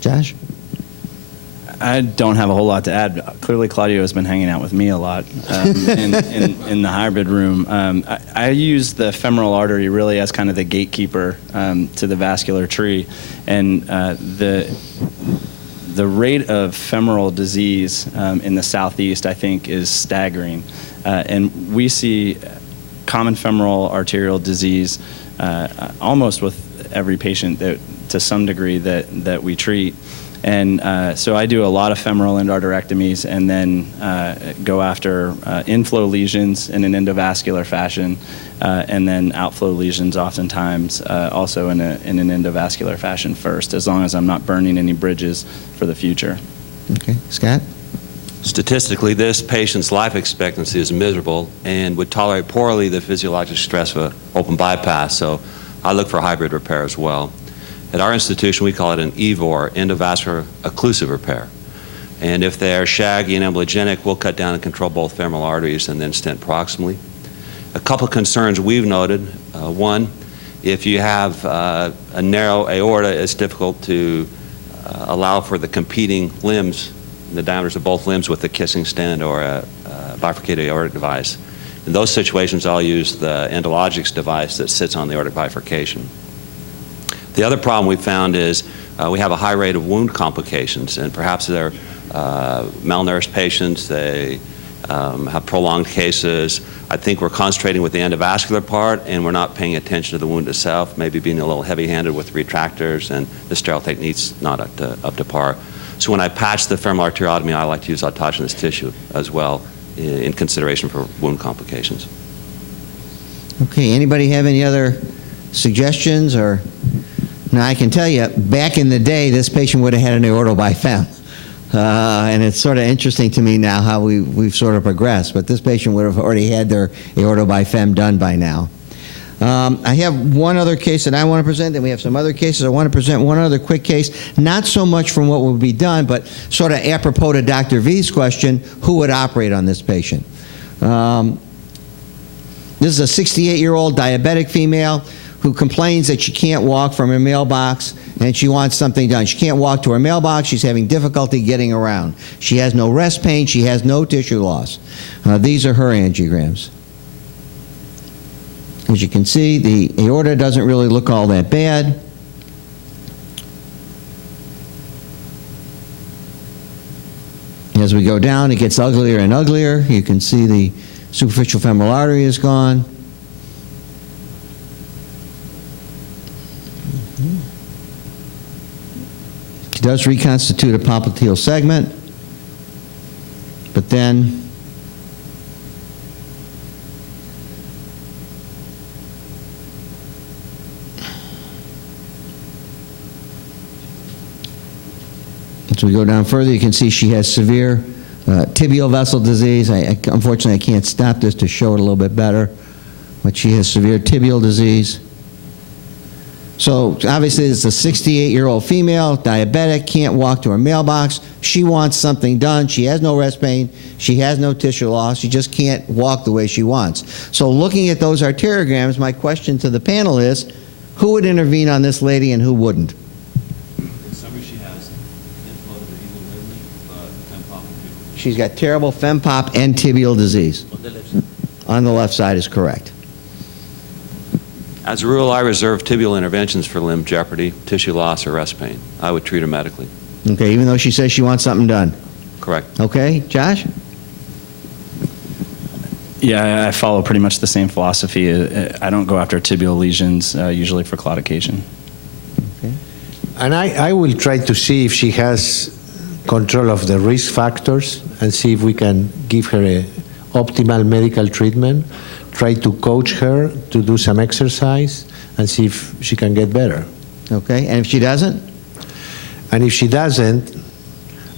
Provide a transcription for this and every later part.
Josh? I don't have a whole lot to add. Clearly, Claudio has been hanging out with me a lot in the hybrid room. I use the femoral artery really as kind of the gatekeeper to the vascular tree, and the rate of femoral disease in the southeast, I think, is staggering, and we see common femoral arterial disease almost with every patient that, to some degree, that we treat. And so I do a lot of femoral endarterectomies and then go after inflow lesions in an endovascular fashion and then outflow lesions oftentimes also in an endovascular fashion first, as long as I'm not burning any bridges for the future. Okay. Scott? Statistically, this patient's life expectancy is miserable and would tolerate poorly the physiologic stress of an open bypass, so I look for hybrid repair as well. At our institution, we call it an EVOR, endovascular occlusive repair. And if they're shaggy and embologenic, we'll cut down and control both femoral arteries and then stent proximally. A couple of concerns we've noted. One, if you have a narrow aorta, it's difficult to allow for the competing limbs, the diameters of both limbs with a kissing stent or a bifurcated aortic device. In those situations, I'll use the Endologics device that sits on the aortic bifurcation. The other problem we found is we have a high rate of wound complications, and perhaps they're malnourished patients, they have prolonged cases. I think we're concentrating with the endovascular part, and we're not paying attention to the wound itself, maybe being a little heavy-handed with retractors, and the sterile technique's not up to par. So when I patch the femoral arteriotomy, I like to use autogenous tissue as well in consideration for wound complications. Okay, anybody have any other suggestions? Or now I can tell you, back in the day, this patient would have had an aortal bifem. And it's sort of interesting to me now how we've sort of progressed, but this patient would have already had their aortal bifem done by now. I have one other case that I want to present, and we have some other cases. I want to present one other quick case, not so much from what would be done, but sort of apropos to Dr. V's question, who would operate on this patient? This is a 68-year-old diabetic female who complains that she can't walk from her mailbox and she wants something done. She can't walk to her mailbox. She's having difficulty getting around. She has no rest pain. She has no tissue loss. These are her angiograms. As you can see, the aorta doesn't really look all that bad. As we go down, it gets uglier and uglier. You can see the superficial femoral artery is gone. She does reconstitute a popliteal segment, but then as we go down further, you can see she has severe tibial vessel disease. Unfortunately, I can't stop this to show it a little bit better, but she has severe tibial disease. So obviously, it's a 68-year-old female, diabetic, can't walk to her mailbox. She wants something done. She has no rest pain. She has no tissue loss. She just can't walk the way she wants. So looking at those arteriograms, my question to the panel is, who would intervene on this lady and who wouldn't? She's got terrible fempop and tibial disease. On the left side. On the left side is correct. As a rule, I reserve tibial interventions for limb jeopardy, tissue loss, or rest pain. I would treat her medically. Okay, even though she says she wants something done. Correct. Okay, Josh? Yeah, I follow pretty much the same philosophy. I don't go after tibial lesions, usually for claudication. Okay. And I will try to see if she has control of the risk factors and see if we can give her a optimal medical treatment, try to coach her to do some exercise and see if she can get better. Okay, and if she doesn't? And if she doesn't,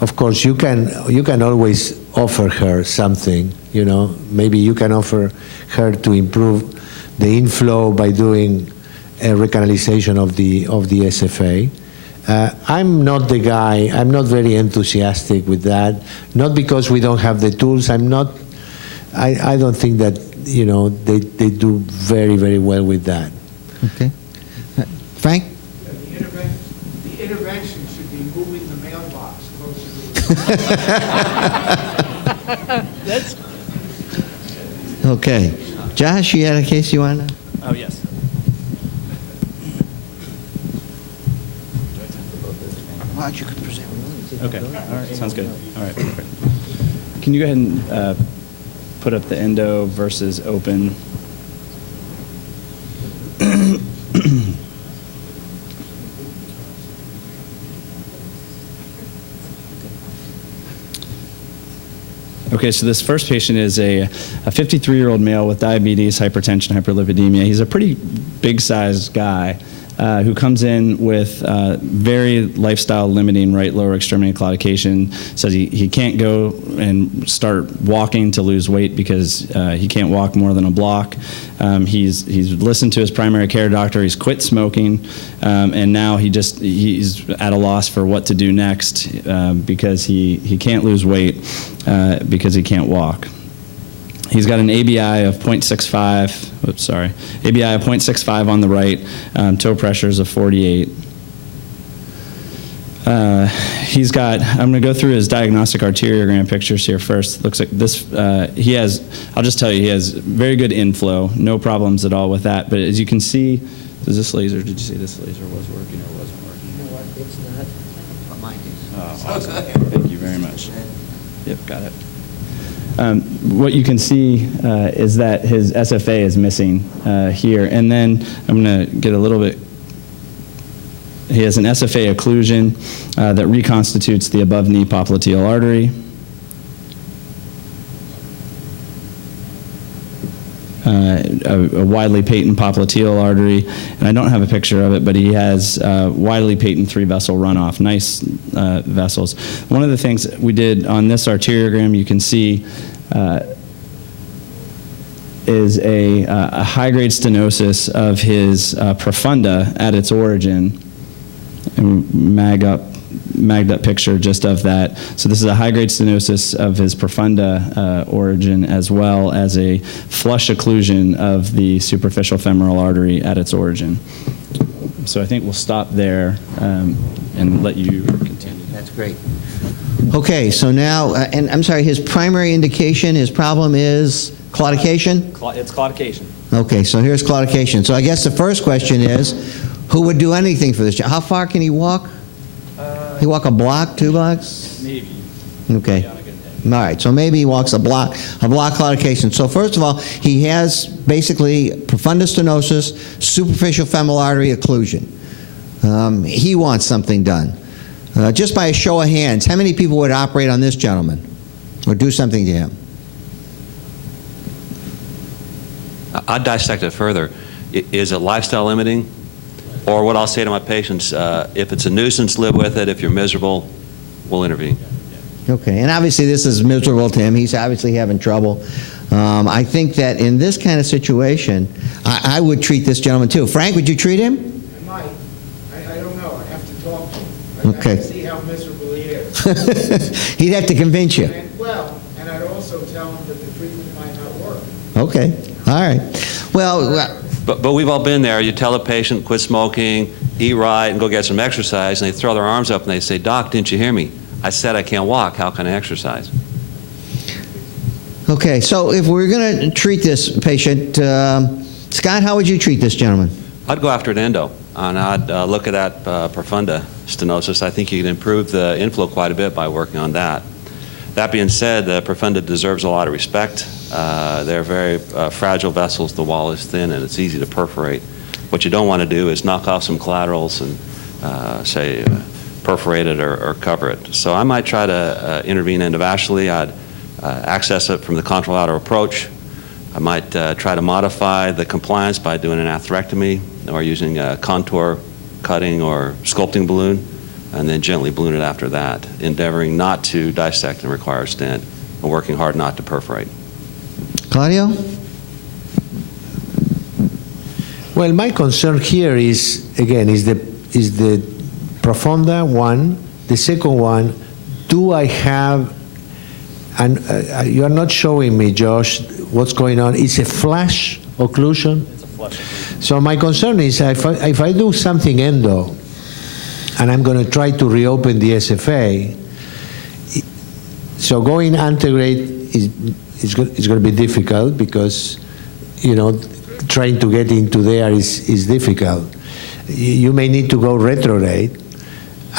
of course, you can always offer her something, you know. Maybe you can offer her to improve the inflow by doing a recanalization of the SFA. I'm not the guy, I'm not very enthusiastic with that, not because we don't have the tools. I don't think that, you know, they do very, very well with that. Okay. Frank? The intervention should be moving the mailbox closer to Okay. Josh, you had a case you want to? Oh, yes. Why don't you present? Okay, all right, sounds good. All right, perfect. Can you go ahead and put up the endo versus open? Okay, so this first patient is a 53-year-old male with diabetes, hypertension, hyperlipidemia. He's a pretty big-sized guy who comes in with very lifestyle-limiting right lower extremity claudication, says he can't go and start walking to lose weight because he can't walk more than a block. He's listened to his primary care doctor, he's quit smoking, and now he's at a loss for what to do next because he can't lose weight because he can't walk. He's got an ABI of 0.65, oops, sorry, ABI of 0.65 on the right, toe pressures of 48. He's got, I'm going to go through his diagnostic arteriogram pictures here first. Looks like this, he has, I'll just tell you, he has very good inflow, no problems at all with that. But as you can see, does this laser, did you say this laser was working or wasn't working? You know what, it's not, but mine is. Oh, awesome. Thank you very much. Yep, got it. What you can see is that his SFA is missing here. And then I'm going to get a little bit, he has an SFA occlusion that reconstitutes the above knee popliteal artery. A widely patent popliteal artery, and I don't have a picture of it, but he has widely patent 3-vessel runoff, nice vessels. One of the things that we did on this arteriogram, you can see is a high-grade stenosis of his profunda at its origin, and magged up picture just of that. So this is a high-grade stenosis of his profunda origin, as well as a flush occlusion of the superficial femoral artery at its origin. So I think we'll stop there and let you continue. That's great. Okay, so now, and I'm sorry, his primary indication, his problem is claudication? It's claudication. Okay, so here's claudication. So I guess the first question is, who would do anything for this? How far can he walk? He walk a block, 2 blocks? Maybe. Okay. On a good day. All right, so maybe he walks a block claudication. So first of all, he has basically profunda stenosis, superficial femoral artery occlusion. He wants something done. Just by a show of hands, how many people would operate on this gentleman or do something to him? I'd dissect it further. Is it lifestyle limiting? Or what I'll say to my patients, if it's a nuisance, live with it. If you're miserable, we'll intervene. Okay, and obviously this is miserable to him. He's obviously having trouble. I think that in this kind of situation, I would treat this gentleman too. Frank, would you treat him? I might. I don't know. I have to talk to him. I Okay. have to see how miserable he is. He'd have to convince you. And I'd also tell him that the treatment might not work. Okay, all right. Well, But we've all been there. You tell a patient, quit smoking, eat right, and go get some exercise, and they throw their arms up and they say, "Doc, didn't you hear me? I said I can't walk. How can I exercise?" okay, so if we're going to treat this patient, Scott, how would you treat this gentleman? I'd go after an endo, and I'd look at that profunda stenosis. I think you can improve the inflow quite a bit by working on that. That being said, the profunda deserves a lot of respect. They're very fragile vessels. The wall is thin, and it's easy to perforate. What you don't want to do is knock off some collaterals and, say, perforate it or cover it. So I might try to intervene endovascularly. I'd access it from the contralateral approach. I might try to modify the compliance by doing an atherectomy or using a contour cutting or sculpting balloon, and then gently balloon it after that, endeavoring not to dissect and require a stent, and working hard not to perforate. Claudio? Well, my concern here is, again, is the profunda one. The second one, do I have, and you are not showing me, Josh, what's going on. It's a flash occlusion. It's a flush. So my concern is if I do something endo, and I'm going to try to reopen the SFA. So going antegrade is going to be difficult because, trying to get into there is difficult. You may need to go retrograde,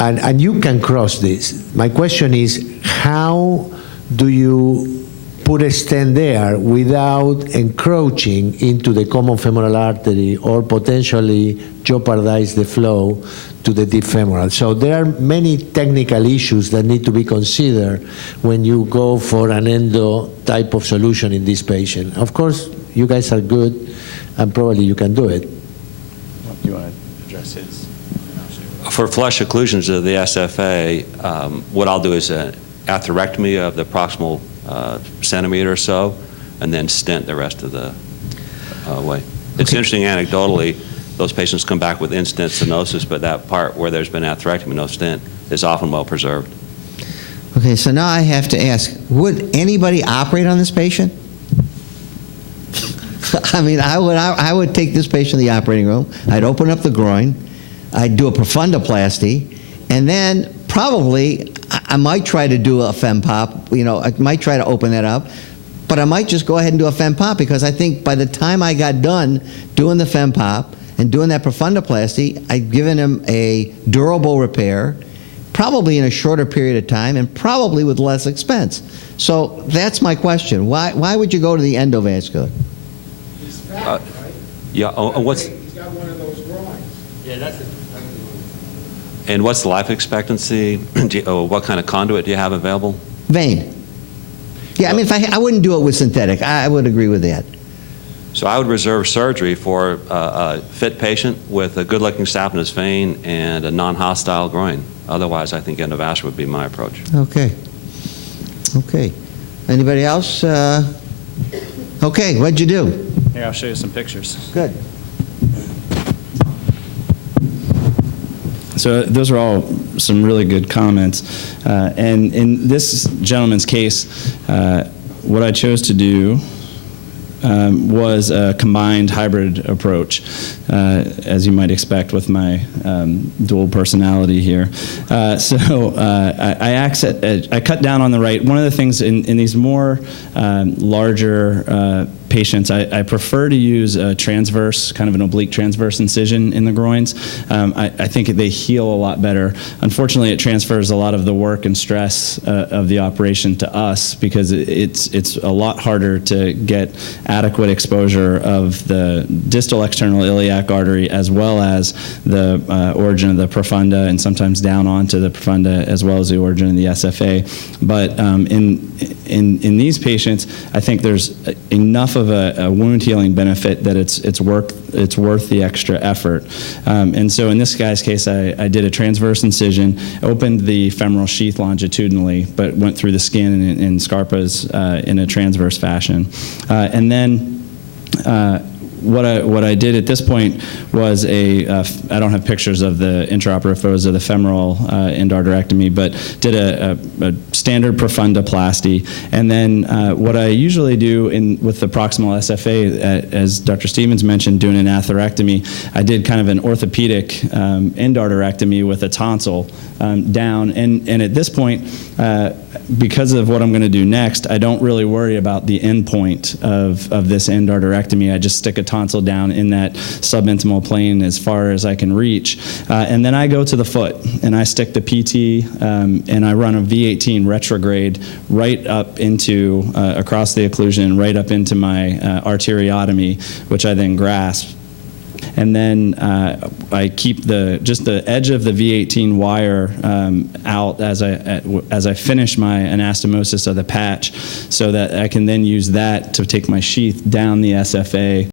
and you can cross this. My question is, how do you put a stent there without encroaching into the common femoral artery or potentially jeopardize the flow to the deep femoral? So there are many technical issues that need to be considered when you go for an endo type of solution in this patient. Of course, you guys are good, and probably you can do it. You want to address his? For flush occlusions of the SFA, what I'll do is an atherectomy of the proximal centimeter or so, and then stent the rest of the way. It's interesting anecdotally, those patients come back with in-stent stenosis, but that part where there's been atherectomy, no stent, is often well preserved. Okay, so now I have to ask, would anybody operate on this patient? I mean, I would take this patient to the operating room, I'd open up the groin, I'd do a profundoplasty, and then probably I might try to do a fem-pop, I might try to open that up, but I might just go ahead and do a fem-pop because I think by the time I got done doing the fem-pop and doing that profundoplasty, I'd given him a durable repair, probably in a shorter period of time and probably with less expense. So that's my question. Why would you go to the endovascular? He's fat, right? Yeah, what's... He's got one of those groins. Yeah, that's it. And what's the life expectancy? What kind of conduit do you have available? Vein. Yeah, I mean, I wouldn't do it with synthetic. I would agree with that. So I would reserve surgery for a fit patient with a good-looking saphenous vein and a non-hostile groin. Otherwise, I think endovascular would be my approach. Okay. Okay. Anybody else? Okay, what'd you do? Here, I'll show you some pictures. Good. So those are all some really good comments. And in this gentleman's case, what I chose to do was a combined hybrid approach, as you might expect with my dual personality here. I cut down on the right. One of the things in these more larger patients, I prefer to use a transverse, kind of an oblique transverse incision in the groins. I think they heal a lot better. Unfortunately, it transfers a lot of the work and stress of the operation to us because it's a lot harder to get adequate exposure of the distal external iliac artery as well as the origin of the profunda and sometimes down onto the profunda as well as the origin of the SFA. But in these patients, I think there's enough of a wound healing benefit that it's worth the extra effort. And so in this guy's case, I did a transverse incision, opened the femoral sheath longitudinally, but went through the skin and scarpas in a transverse fashion. And then what I did at this point was I don't have pictures of the intraoperative photos of the femoral endarterectomy, but did a standard profundoplasty. And then what I usually do with the proximal SFA, as Dr. Stevens mentioned, doing an atherectomy, I did kind of an orthopedic endarterectomy with a tonsil down. And at this point, because of what I'm going to do next, I don't really worry about the end point of this endarterectomy. I just stick a tonsil down in that subintimal plane as far as I can reach. And then I go to the foot, and I stick the PT, and I run a V18 retrograde right up into, across the occlusion, right up into my arteriotomy, which I then grasp. And then I keep just the edge of the V18 wire out as I finish my anastomosis of the patch, so that I can then use that to take my sheath down the SFA